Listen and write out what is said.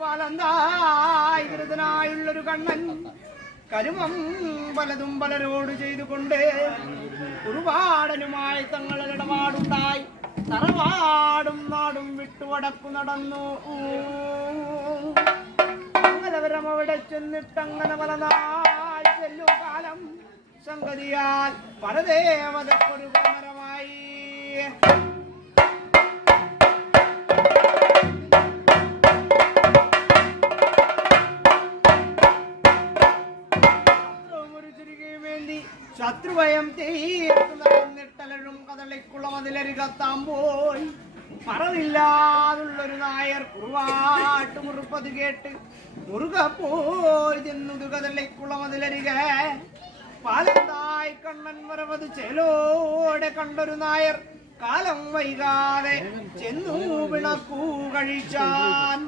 പാലന്തായുള്ളൊരു കണ്ണൻ കരുമം പലതും പലരോട് ചെയ്തുകൊണ്ട് കുറുപാടനുമായി തങ്ങളിൽ ഇടപാടുണ്ടായി തറവാടും നാടും വിട്ടുവടക്കു നടന്നു. മംഗലവരം അവിടെ ചെന്നിട്ടങ്ങനെ പല നാൾ ചെല്ലും കാലം സംഗതിയാൽ പരദേവതക്കൊരു മരമായി. ശത്രുഭയം തീർന്നിട്ടലും കതളിക്കുള്ള മതിലരികത്താമ്പോൾ മറവില്ലാതുള്ളൊരു നായർ കുറുവാട്ട് മുറുപ്പത് കേട്ട് മുറുക പോയി ചെന്നത് കതളിക്കുള്ള മതിലരിക. പാലന്തായി കണ്ണൻ മറവത് ചേലോടെ കണ്ടൊരു നായർ കാലം വൈകാതെ ചെന്നു പിണക്കൂ കഴിച്ചാൻ.